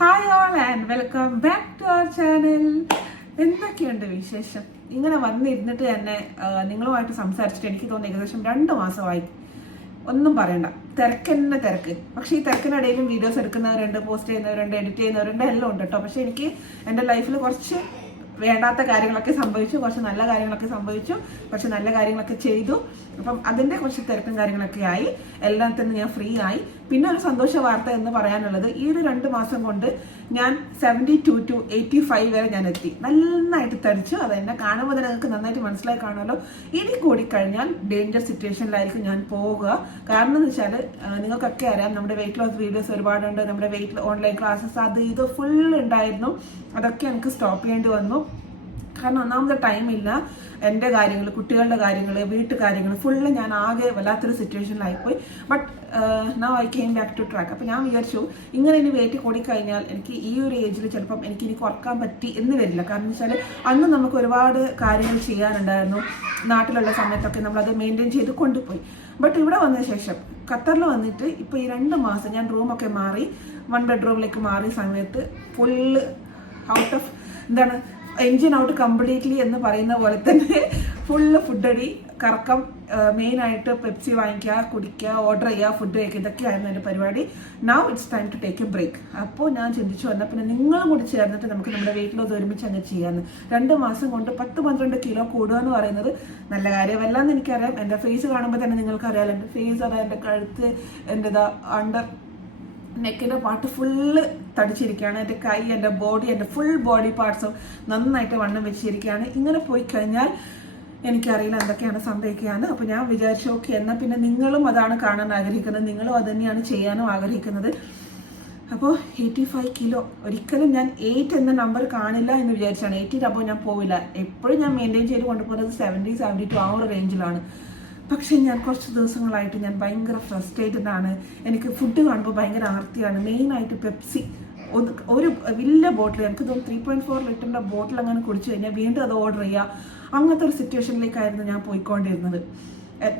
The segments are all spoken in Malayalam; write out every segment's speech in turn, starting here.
Hi all and welcome back to our channel. എന്തൊക്കെയുണ്ട് വിശേഷം? ഇങ്ങനെ വന്നിരുന്നിട്ട് തന്നെ നിങ്ങളുമായിട്ട് സംസാരിച്ചിട്ട് എനിക്ക് തോന്നുന്നു ഏകദേശം 2 മാസമായി. ഒന്നും പറയണ്ട, തിരക്കെന്നെ തിരക്ക്. പക്ഷെ ഈ തിരക്കിനിടയിലും വീഡിയോസ് എടുക്കുന്നവരുണ്ട്, പോസ്റ്റ് ചെയ്യുന്നവരുണ്ട്, എഡിറ്റ് ചെയ്യുന്നവരുണ്ട്, എല്ലാം ഉണ്ട് കേട്ടോ. പക്ഷെ എനിക്ക് എൻ്റെ ലൈഫിൽ കുറച്ച് വേണ്ടാത്ത കാര്യങ്ങളൊക്കെ സംഭവിച്ചു, കുറച്ച് നല്ല കാര്യങ്ങളൊക്കെ സംഭവിച്ചു, കുറച്ച് നല്ല കാര്യങ്ങളൊക്കെ ചെയ്തു. അപ്പം അതിൻ്റെ കുറച്ച് തിരക്കും കാര്യങ്ങളൊക്കെ ആയി. എല്ലാം തന്നെ ഞാൻ ഫ്രീ ആയി. പിന്നെ ഒരു സന്തോഷ വാർത്ത എന്ന് പറയാനുള്ളത്, ഈ ഒരു 2 മാസം കൊണ്ട് ഞാൻ 72 to 85 വരെ ഞാൻ എത്തി. നന്നായിട്ട് തടിച്ചു. അത് എന്നെ കാണുമ്പോൾ തന്നെ നിങ്ങൾക്ക് നന്നായിട്ട് മനസ്സിലായി കാണുമല്ലോ. ഇനി കൂടി കഴിഞ്ഞാൽ ഡേഞ്ചർ സിറ്റുവേഷനിലായിരിക്കും ഞാൻ പോവുക. കാരണം എന്ന് വെച്ചാൽ നിങ്ങൾക്കൊക്കെ അറിയാം, നമ്മുടെ വെയിറ്റ് ലോസ് വീഡിയോസ് ഒരുപാടുണ്ട്, നമ്മുടെ വെയിറ്റ് ഓൺലൈൻ ക്ലാസ്സസ് അത് ഇത് ഫുൾ ഉണ്ടായിരുന്നു. അതൊക്കെ എനിക്ക് സ്റ്റോപ്പ് ചെയ്യേണ്ടി വന്നു. കാരണം ഒന്നാമത്തെ ടൈമില്ല. എൻ്റെ കാര്യങ്ങൾ, കുട്ടികളുടെ കാര്യങ്ങൾ, വീട്ടുകാര്യങ്ങൾ ഫുള്ള് ഞാൻ ആകെ വല്ലാത്തൊരു സിറ്റുവേഷനിലായിപ്പോയി. But now I came back to track. അപ്പോൾ ഞാൻ വിചാരിച്ചു, ഇങ്ങനെ ഇനി വെയിറ്റ് കൂടിക്കഴിഞ്ഞാൽ എനിക്ക് ഈ ഒരു ഏജിൽ ചിലപ്പം എനിക്ക് ഇനി കുറക്കാൻ പറ്റി എന്ന് വരില്ല. കാരണം എന്ന് വെച്ചാൽ അന്ന് നമുക്ക് ഒരുപാട് കാര്യങ്ങൾ ചെയ്യാനുണ്ടായിരുന്നു. നാട്ടിലുള്ള സമയത്തൊക്കെ നമ്മളത് മെയിൻറ്റെയിൻ ചെയ്ത് കൊണ്ടുപോയി. ബട്ട് ഇവിടെ വന്ന ശേഷം ഖത്തറിൽ വന്നിട്ട് ഇപ്പോൾ ഈ 2 മാസം ഞാൻ റൂമൊക്കെ മാറി 1 ബെഡ്റൂമിലേക്ക് മാറിയ സമയത്ത് full out of engine out completely എന്ന് പറയുന്ന പോലെ തന്നെ ഫുള്ള് ഫുഡടി, കറക്കം, മെയിനായിട്ട് പെപ്സി വാങ്ങിക്കുക, കുടിക്കുക, ഓർഡർ ചെയ്യുക, ഫുഡ് കഴിക്കുക, ഇതൊക്കെയായിരുന്നു എൻ്റെ പരിപാടി. Now it's time to take a break. അപ്പോൾ ഞാൻ ചിന്തിച്ചു വന്നാൽ പിന്നെ നിങ്ങളും കൂടി ചേർന്നിട്ട് നമുക്ക് നമ്മുടെ വെയിറ്റ് ലോസ് ഒരുമിച്ച് അങ്ങ് ചെയ്യാമെന്ന്. 2 മാസം കൊണ്ട് 10-12 കിലോ കൂടുക എന്ന് പറയുന്നത് നല്ല കാര്യമല്ല എന്ന് എനിക്കറിയാം. എൻ്റെ ഫേസ് കാണുമ്പോൾ തന്നെ നിങ്ങൾക്കറിയാമല്ലോ. എൻ്റെ ഫേസ്, അതായത് എൻ്റെ കഴുത്ത്, എൻ്റെ അണ്ടർ നെക്കിൻ്റെ പാർട്ട് ഫുള്ള് തടിച്ചിരിക്കുകയാണ്. എൻ്റെ കൈ, എൻ്റെ ബോഡി, എൻ്റെ ഫുൾ ബോഡി പാർട്സും നന്നായിട്ട് വണ്ണം വെച്ചിരിക്കുകയാണ്. ഇങ്ങനെ പോയി കഴിഞ്ഞാൽ എനിക്കറിയില്ല എന്തൊക്കെയാണ് സംഭവിക്കുകയാണ്. അപ്പോൾ ഞാൻ വിചാരിച്ചു, ഓക്കെ, എന്നാൽ പിന്നെ നിങ്ങളും അതാണ് കാണാൻ ആഗ്രഹിക്കുന്നത്, നിങ്ങളും അത് തന്നെയാണ് ചെയ്യാനും ആഗ്രഹിക്കുന്നത്. അപ്പോൾ 85 കിലോ ഒരിക്കലും ഞാൻ 8 എന്ന നമ്പർ കാണില്ല എന്ന് വിചാരിച്ചാണ്. 80 അപ്പോൾ ഞാൻ പോവില്ല. എപ്പോഴും ഞാൻ മെയിൻറ്റെയിൻ ചെയ്ത് കൊണ്ടുപോകുന്നത് 70-72 ആ ഒരു റേഞ്ചിലാണ്. പക്ഷേ ഞാൻ കുറച്ച് ദിവസങ്ങളായിട്ട് ഞാൻ ഭയങ്കര ഫ്രസ്ട്രേറ്റഡ് ആണ്. എനിക്ക് ഫുഡ് കാണുമ്പോൾ ഭയങ്കര ആർത്തിയാണ്. മെയിനായിട്ട് പെപ്സി ഒരു വലിയ ബോട്ടിൽ, എനിക്ക് തോന്നുന്നു 3.4 ലിറ്ററിൻ്റെ ബോട്ടിൽ അങ്ങനെ കുടിച്ചു കഴിഞ്ഞാൽ വീണ്ടും അത് ഓർഡർ ചെയ്യുക, അങ്ങനത്തെ ഒരു സിറ്റുവേഷനിലേക്കായിരുന്നു ഞാൻ പോയിക്കൊണ്ടിരുന്നത്.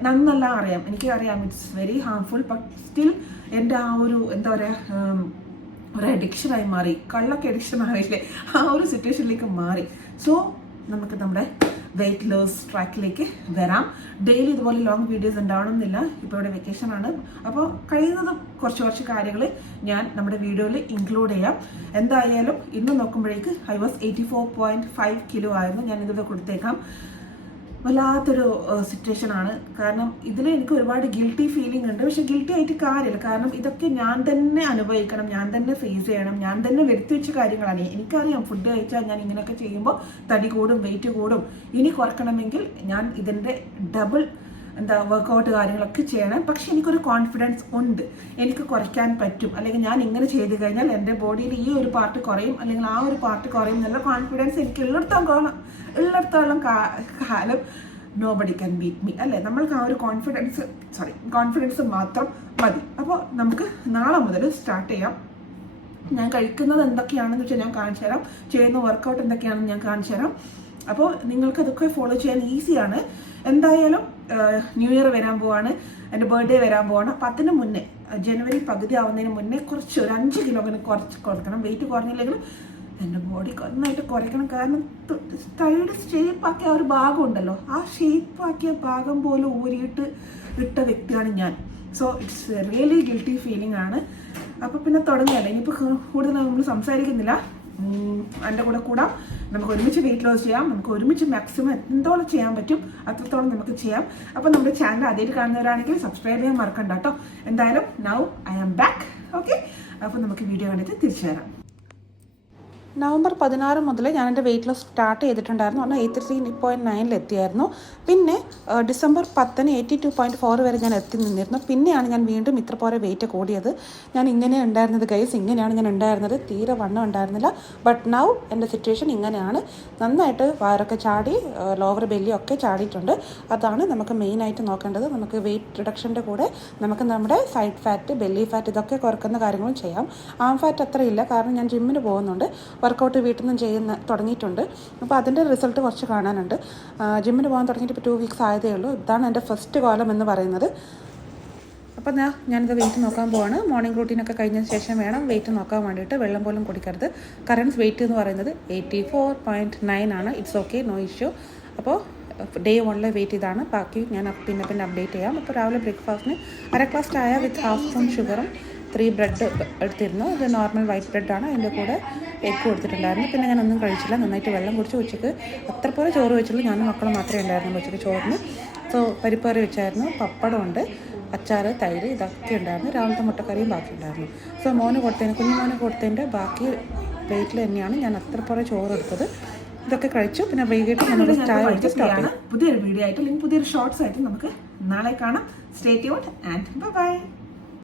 നന്നല്ല അറിയാം, എനിക്കറിയാം it's very harmful. But still എൻ്റെ ആ ഒരു എന്താ പറയുക, ഒരു അഡിക്ഷനായി മാറി. കള്ളൊക്കെ അഡിക്ഷൻ ആയില്ലേ, ആ ഒരു സിറ്റുവേഷനിലേക്ക് മാറി. സോ നമുക്ക് നമ്മുടെ വെയിറ്റ് ലോസ് ട്രാക്കിലേക്ക് വരാം. ഡെയിലി ഇതുപോലെ ലോങ് വീഡിയോസ് ഉണ്ടാവണമെന്നില്ല. ഇപ്പോൾ ഇവിടെ വെക്കേഷനാണ്. അപ്പോൾ കഴിയുന്നതും കുറച്ച് കാര്യങ്ങൾ ഞാൻ നമ്മുടെ വീഡിയോയിൽ ഇൻക്ലൂഡ് ചെയ്യാം. എന്തായാലും ഇന്ന് നോക്കുമ്പോഴേക്ക് I was 84.5 കിലോ ആയിരുന്നു. ഞാൻ ഇതിവിടെ കൊടുത്തേക്കാം. വല്ലാത്തൊരു സിറ്റുവേഷനാണ്. കാരണം ഇതിൽ എനിക്ക് ഒരുപാട് ഗിൽറ്റി ഫീലിംഗ് ഉണ്ട്. പക്ഷെ ഗിൽറ്റി ആയിട്ട് കാര്യമില്ല. കാരണം ഇതൊക്കെ ഞാൻ തന്നെ അനുഭവിക്കണം, ഞാൻ തന്നെ ഫേസ് ചെയ്യണം, ഞാൻ തന്നെ വരുത്തി വെച്ച കാര്യങ്ങളാണ്. എനിക്കറിയാം ഫുഡ് കഴിച്ചാൽ ഞാൻ ഇങ്ങനെയൊക്കെ ചെയ്യുമ്പോൾ തടി കൂടും, വെയിറ്റ് കൂടും. ഇനി കുറക്കണമെങ്കിൽ ഞാൻ ഇതിൻ്റെ ഡബിൾ വർക്കൗട്ട് കാര്യങ്ങളൊക്കെ ചെയ്യണം. പക്ഷെ എനിക്കൊരു കോൺഫിഡൻസ് ഉണ്ട്, എനിക്ക് കുറയ്ക്കാൻ പറ്റും. അല്ലെങ്കിൽ ഞാൻ ഇങ്ങനെ ചെയ്ത് കഴിഞ്ഞാൽ എൻ്റെ ബോഡിയിൽ ഈ ഒരു പാർട്ട് കുറയും, അല്ലെങ്കിൽ ആ ഒരു പാർട്ട് കുറയും എന്നുള്ള കോൺഫിഡൻസ് എനിക്ക് ഉള്ളിടത്തോളം കാലം നോബഡി ക്യാൻ ബീറ്റ് മീ, അല്ലേ? നമ്മൾക്ക് ആ ഒരു കോൺഫിഡൻസ് മാത്രം മതി. അപ്പോൾ നമുക്ക് നാളെ മുതൽ സ്റ്റാർട്ട് ചെയ്യാം. ഞാൻ കഴിക്കുന്നത് എന്തൊക്കെയാണെന്ന് വെച്ചാൽ ഞാൻ കാണിച്ചു തരാം, ചെയ്യുന്ന വർക്കൗട്ട് എന്തൊക്കെയാണെന്ന് ഞാൻ കാണിച്ചു തരാം. അപ്പോൾ നിങ്ങൾക്ക് അതൊക്കെ ഫോളോ ചെയ്യാൻ ഈസിയാണ്. എന്തായാലും ന്യൂ ഇയർ വരാൻ പോവാണ്, എൻ്റെ ബർത്ത്ഡേ വരാൻ പോവാണ്. അപ്പോൾ അതിന് മുന്നേ, ജനുവരി പകുതി ആവുന്നതിന് മുന്നേ ഒരു 5 കിലോ കുറക്കണം. വെയിറ്റ് കുറഞ്ഞില്ലെങ്കിലും എൻ്റെ ബോഡി നന്നായിട്ട് കുറയ്ക്കണം. കാരണം തൈഡ് ഷേപ്പാക്കിയ ഒരു ഭാഗം ഉണ്ടല്ലോ, ആ ഷേപ്പാക്കിയ ഭാഗം പോലും ഊരിയിട്ട് ഇട്ട വ്യക്തിയാണ് ഞാൻ. So it's really guilty feeling ആണ്. അപ്പോൾ പിന്നെ തുടങ്ങിയല്ലേ, ഇനിയിപ്പോൾ കൂടുതൽ നമ്മൾ സംസാരിക്കുന്നില്ല. എൻ്റെ കൂടെ കൂടാം, നമുക്ക് ഒരുമിച്ച് വെയിറ്റ് ലോസ് ചെയ്യാം, നമുക്ക് ഒരുമിച്ച് മാക്സിമം എന്തോളം ചെയ്യാൻ പറ്റും അത്രത്തോളം നമുക്ക് ചെയ്യാം. അപ്പോൾ നമ്മുടെ ചാനൽ ആദ്യമായിട്ട് കാണുന്നവരാണെങ്കിൽ സബ്സ്ക്രൈബ് ചെയ്യാൻ മറക്കണ്ട കേട്ടോ. എന്തായാലും now I am back. Okay, അപ്പോൾ നമുക്ക് വീഡിയോ കണ്ടിട്ട് തിരിച്ചു വരാം. നവംബർ 16 മുതൽ ഞാൻ എൻ്റെ വെയിറ്റ് ലോസ് സ്റ്റാർട്ട് ചെയ്തിട്ടുണ്ടായിരുന്നു. പറഞ്ഞാൽ 83.9 എത്തിയായിരുന്നു. പിന്നെ ഡിസംബർ 10 82.4 വരെ ഞാൻ എത്തി നിന്നിരുന്നു. പിന്നെയാണ് ഞാൻ വീണ്ടും ഇത്ര പോലെ വെയിറ്റ് കൂടിയത്. ഞാൻ ഇങ്ങനെ ഉണ്ടായിരുന്നത് ഗൈസ്, ഇങ്ങനെയാണ് ഞാൻ ഉണ്ടായിരുന്നത്. തീരെ വണ്ണം ഉണ്ടായിരുന്നില്ല. ബട്ട് നൗ എൻ്റെ സിറ്റുവേഷൻ ഇങ്ങനെയാണ്. നന്നായിട്ട് വയറൊക്കെ ചാടി, ലോവർ ബെല്ലി ഒക്കെ ചാടിയിട്ടുണ്ട്. അതാണ് നമുക്ക് മെയിനായിട്ട് നോക്കേണ്ടത്. നമുക്ക് വെയിറ്റ് റിഡക്ഷൻ്റെ കൂടെ നമുക്ക് നമ്മുടെ സൈഡ് ഫാറ്റ്, ബെല്ലി ഫാറ്റ് ഇതൊക്കെ കുറക്കുന്ന കാര്യങ്ങളും ചെയ്യാം. ആം ഫാറ്റ് അത്രയില്ല, കാരണം ഞാൻ ജിമ്മിന് പോകുന്നുണ്ട്, വർക്കൗട്ട് വീട്ടിൽ നിന്നും തുടങ്ങിയിട്ടുണ്ട്. അപ്പോൾ അതിൻ്റെ റിസൾട്ട് കുറച്ച് കാണാനുണ്ട്. ജിമ്മിന് പോകാൻ തുടങ്ങിയിട്ട് ഇപ്പോൾ 2 വീക്സ് ആയതേ ഉള്ളൂ. ഇതാണ് എൻ്റെ ഫസ്റ്റ് കോലം എന്ന് പറയുന്നത്. അപ്പോൾ അപ്പോൾ ഞാനിത് വെയിറ്റ് നോക്കാൻ പോവാണ്. മോർണിംഗ് റൂട്ടീനൊക്കെ കഴിഞ്ഞതിന് ശേഷം വേണം വെയിറ്റ് നോക്കാൻ വേണ്ടിയിട്ട്. വെള്ളം പോലും കുടിക്കരുത്. കറൻറ്റ് വെയിറ്റ് എന്ന് പറയുന്നത് 84.9 ആണ്. It's okay, no issue. അപ്പോൾ ഡേ 1 വെയിറ്റ് ഇതാണ്. ബാക്കി ഞാൻ പിന്നെ അപ്ഡേറ്റ് ചെയ്യാം. അപ്പോൾ രാവിലെ ബ്രേക്ക്ഫാസ്റ്റിന് 1 ഗ്ലാസ് ചായ വിത്ത് ഹാഫ് സ്പൂൺ ഷുഗറും 3 ബ്രെഡ് എടുത്തിരുന്നു. ഇത് നോർമൽ വൈറ്റ് ബ്രെഡാണ്. അതിൻ്റെ കൂടെ എഗ് കൊടുത്തിട്ടുണ്ടായിരുന്നു. പിന്നെ ഞാനൊന്നും കഴിച്ചില്ല, നന്നായിട്ട് വെള്ളം കുടിച്ച്. ഉച്ചയ്ക്ക് അത്ര പോലെ ചോറ് വെച്ചുള്ളൂ. ഞാനും മക്കളും മാത്രമേ ഉണ്ടായിരുന്നുള്ളൂ ഉച്ചയ്ക്ക് ചോറിന്. സോ പരിപ്പ് കറി വെച്ചായിരുന്നു, പപ്പടമുണ്ട്, അച്ചാർ, തൈര്, ഇതൊക്കെ ഉണ്ടായിരുന്നു. രാവിലത്തെ മുട്ടക്കറിയും ബാക്കി ഉണ്ടായിരുന്നു. സോ കുഞ്ഞുമോന് കൊടുത്തതിൻ്റെ ബാക്കി പ്ലേറ്റിൽ തന്നെയാണ് ഞാൻ അത്ര പോലെ ചോറ് എടുത്തത്. ഇതൊക്കെ കഴിച്ചു. പിന്നെ വൈകിട്ട് നമ്മൾ ചായ കുടിച്ച് സ്റ്റോപ്പ് ചെയ്യും. പുതിയൊരു വീഡിയോ ആയിട്ട് അല്ലെങ്കിൽ പുതിയൊരു ഷോർട്സ് ആയിട്ട് നമുക്ക് നാളെ കാണാം. Stay tuned and by.